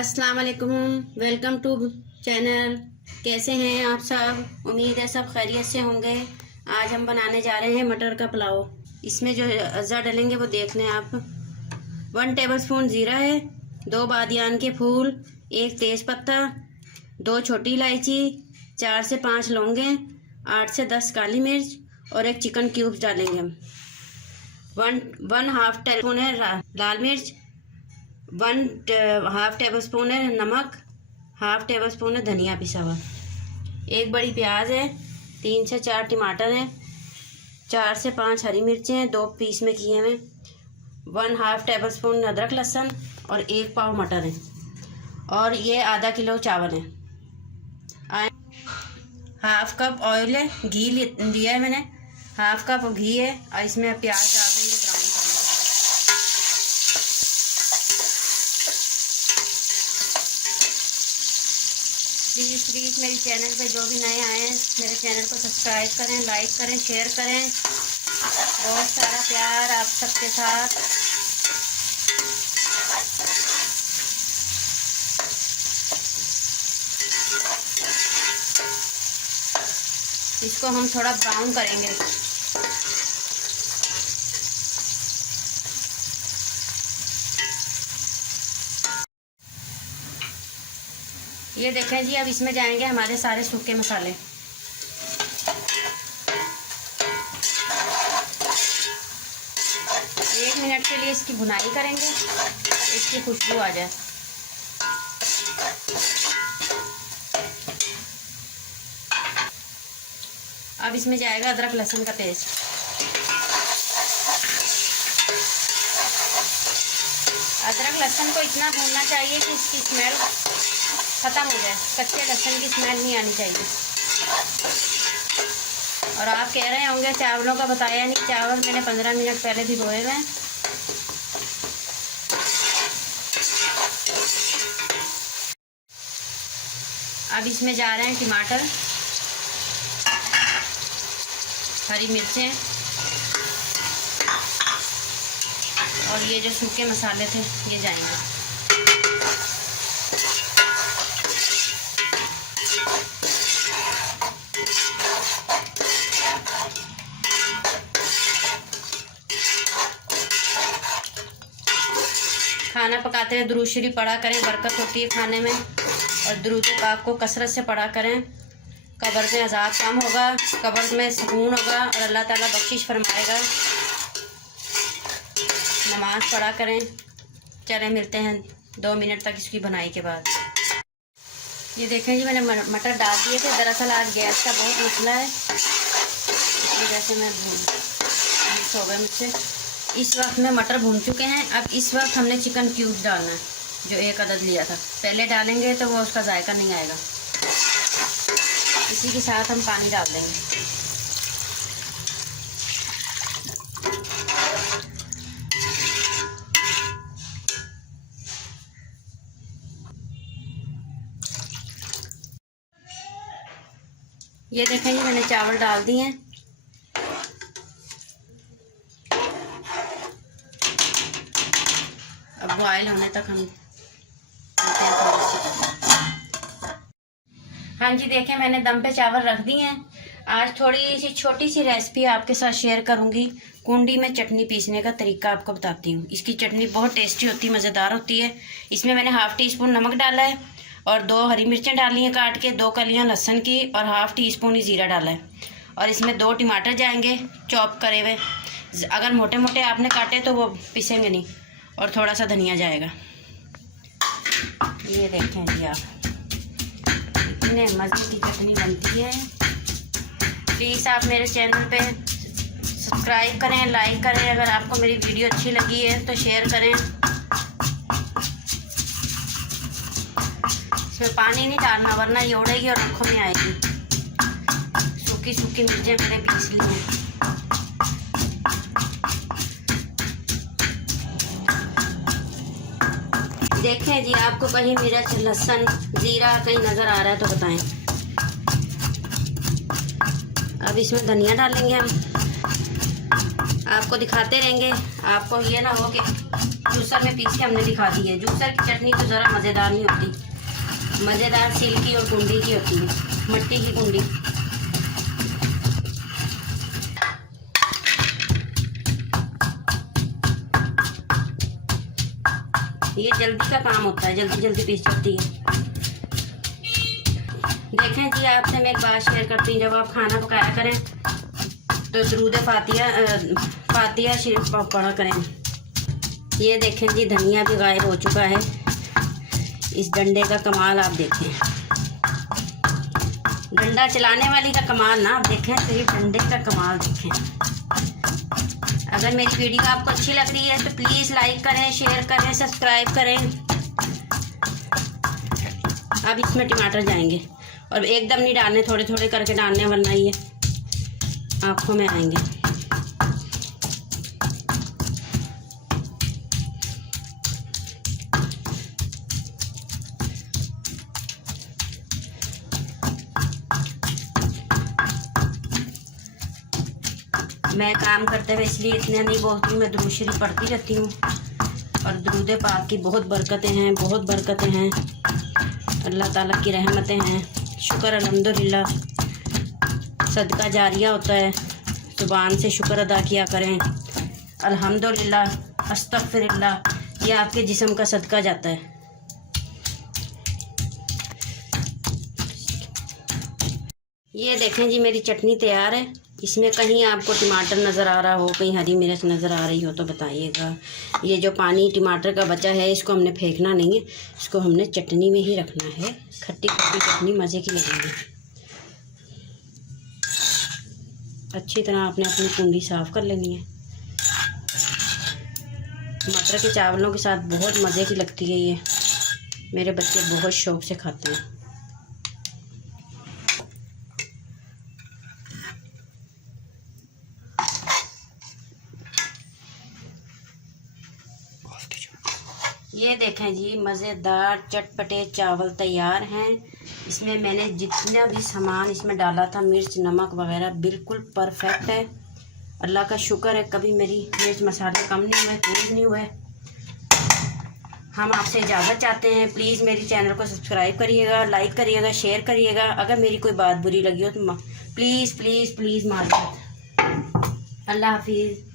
अस्सलाम वालेकुम, welcome to channel. कैसे हैं आप सब? उम्मीद है सब खैरियत से होंगे। आज हम बनाने जा रहे हैं मटर का पुलाव। इसमें जो अज़ा डालेंगे वो देख लें आप। 1 टेबलस्पून ज़ीरा है, 2 बादियान के फूल, 1 तेज़ पत्ता, 2 छोटी इलायची, 4 से 5 लौंगे, 8 से 10 काली मिर्च और 1 चिकन क्यूब्स डालेंगे हम। 1 टेबलस्पून है लाल मिर्च, 1 टेबल स्पून है नमक, 1/2 टेबल स्पून है धनिया पिसा हुआ, 1 बड़ी प्याज है, 3 से 4 टमाटर हैं, 4 से 5 हरी मिर्चें हैं, 2 पीस में किए हुए, 1/2 टेबल स्पून अदरक लहसुन और 1 पाव मटर है और ये आधा किलो चावल है। 1/2 कप ऑयल है, घी लिया है मैंने, 1/2 कप घी है और इसमें प्याज डाल देंगे ब्राउन करने। प्लीज़ मेरे चैनल पे जो भी नए आए हैं मेरे चैनल को सब्सक्राइब करें, लाइक करें, शेयर करें। बहुत सारा प्यार आप सबके साथ। इसको हम थोड़ा ब्राउन करेंगे। ये देखें जी, अब इसमें जाएंगे हमारे सारे सूखे मसाले। एक मिनट के लिए इसकी भुनाई करेंगे, इसकी खुशबू आ जाए। अब इसमें जाएगा अदरक लहसुन का पेस्ट। अदरक लहसुन को इतना भूनना चाहिए कि इसकी स्मेल ख़त्म हो जाए, कच्चे लहसुन की स्मेल नहीं आनी चाहिए। और आप कह रहे होंगे चावलों का बताया नहीं। चावल मैंने 15 मिनट पहले भिगोए हुए हैं। अब इसमें जा रहे हैं टमाटर, हरी मिर्चें और ये जो सूखे मसाले थे ये जाएंगे। खाना पकाते हुए दुरूद शरीफ पढ़ा करें, बरकत होती है खाने में। और दुरूद पाक को कसरत से पढ़ा करें। कब्र में अज़ाब कम होगा, कब्र में सुकून होगा और अल्लाह ताला बख्शिश फरमाएगा। नमाज पढ़ा करें। चले मिलते हैं 2 मिनट तक इसकी बनाई के बाद। ये देखें जी, मैंने मटर डाल दिए थे। दरअसल आज गैस का बहुत मसला है, इसकी वजह से मैं मिस हो गए मुझसे। इस वक्त में मटर भून चुके हैं। अब इस वक्त हमने चिकन क्यूब्स डालना है, जो 1 अदद लिया था। पहले डालेंगे तो वो उसका जायका नहीं आएगा। इसी के साथ हम पानी डाल देंगे। ये देखें जी, मैंने चावल डाल दिए हैं। अब बॉयल होने तक हम हाँ जी, देखें मैंने दम पे चावल रख दिए हैं। आज थोड़ी सी छोटी सी रेसिपी आपके साथ शेयर करूंगी। कुंडी में चटनी पीसने का तरीका आपको बताती हूँ। इसकी चटनी बहुत टेस्टी होती है, मज़ेदार होती है। इसमें मैंने 1/2 टीस्पून नमक डाला है और 2 हरी मिर्चें डाली हैं काट के, 2 कलियां लहसुन की और 1/2 टीस्पून ही ज़ीरा डाला है। और इसमें 2 टमाटर जाएंगे चॉप करे हुए। अगर मोटे मोटे आपने काटे तो वो पिसेंगे नहीं। और थोड़ा सा धनिया जाएगा। ये देखें जी, आप इतने मज़े की चटनी बनती है। प्लीज़ आप मेरे चैनल पे सब्सक्राइब करें, लाइक करें। अगर आपको मेरी वीडियो अच्छी लगी है तो शेयर करें। इसमें पानी नहीं डालना वरना ये उड़ेगी और आँखों में आएगी। सूखी सूखी मिर्चें मैंने पीस ली हैं। देखें जी, आपको कहीं मिर्च, लहसुन, ज़ीरा कहीं नज़र आ रहा है तो बताएं। अब इसमें धनिया डालेंगे हम। आपको दिखाते रहेंगे, आपको ये ना हो कि जूसर में पीस के हमने दिखा दी है। जूसर की चटनी तो ज़रा मज़ेदार नहीं होती, मज़ेदार सिल की और कुंडी की होती है, मिट्टी की कुंडी। ये जल्दी का काम होता है, जल्दी जल्दी पीस जाती है। देखें जी, आपसे मैं एक बात शेयर करती हूँ, जब आप खाना पकाया करें तो दरूद फातिहा शरीफ पढ़ा करें। ये देखें जी, धनिया भी गायब हो चुका है। इस डंडे का कमाल आप देखें, डंडा चलाने वाली का कमाल ना, आप देखें सिर्फ डंडे का कमाल देखें। अगर मेरी वीडियो आपको अच्छी लग रही है तो प्लीज़ लाइक करें, शेयर करें, सब्सक्राइब करें। अब इसमें टमाटर जाएंगे और एकदम नहीं डालने, थोड़े थोड़े करके डालने, वरना ये आँखों में आएंगे। मैं काम करते हुए इसलिए इतना नहीं बोलती, मैं दुरूद शरीफ पढ़ती रहती हूँ और दुरूद पाक की बहुत बरकतें हैं, बहुत बरकतें हैं। अल्लाह ताला की रहमतें हैं। शुक्र अल्हम्दुलिल्लाह, सदका जारिया होता है। ज़ुबान से शुक्र अदा किया करें, अल्हम्दुलिल्लाह, अस्तगफिरुल्लाह। ये आपके जिस्म का सदका जाता है। ये देखें जी, मेरी चटनी तैयार है। इसमें कहीं आपको टमाटर नज़र आ रहा हो, कहीं हरी मिर्च नज़र आ रही हो तो बताइएगा। ये जो पानी टमाटर का बचा है, इसको हमने फेंकना नहीं है, इसको हमने चटनी में ही रखना है। खट्टी खट्टी चटनी मज़े की लगेगी। अच्छी तरह आपने अपनी कुंडी साफ़ कर लेनी है। मटर के चावलों के साथ बहुत मज़े की लगती है ये, मेरे बच्चे बहुत शौक़ से खाते हैं। ये देखें जी, मज़ेदार चटपटे चावल तैयार हैं। इसमें मैंने जितना भी सामान इसमें डाला था, मिर्च नमक वगैरह, बिल्कुल परफेक्ट है। अल्लाह का शुक्र है, कभी मेरी मिर्च मसाले कम नहीं हुए, तेज़ नहीं हुए। हम आपसे इजाज़त चाहते हैं। प्लीज़ मेरी चैनल को सब्सक्राइब करिएगा, लाइक करिएगा, शेयर करिएगा। अगर मेरी कोई बात बुरी लगी हो तो प्लीज़ प्लीज़ प्लीज़ माफ़। अल्लाह हाफिज़।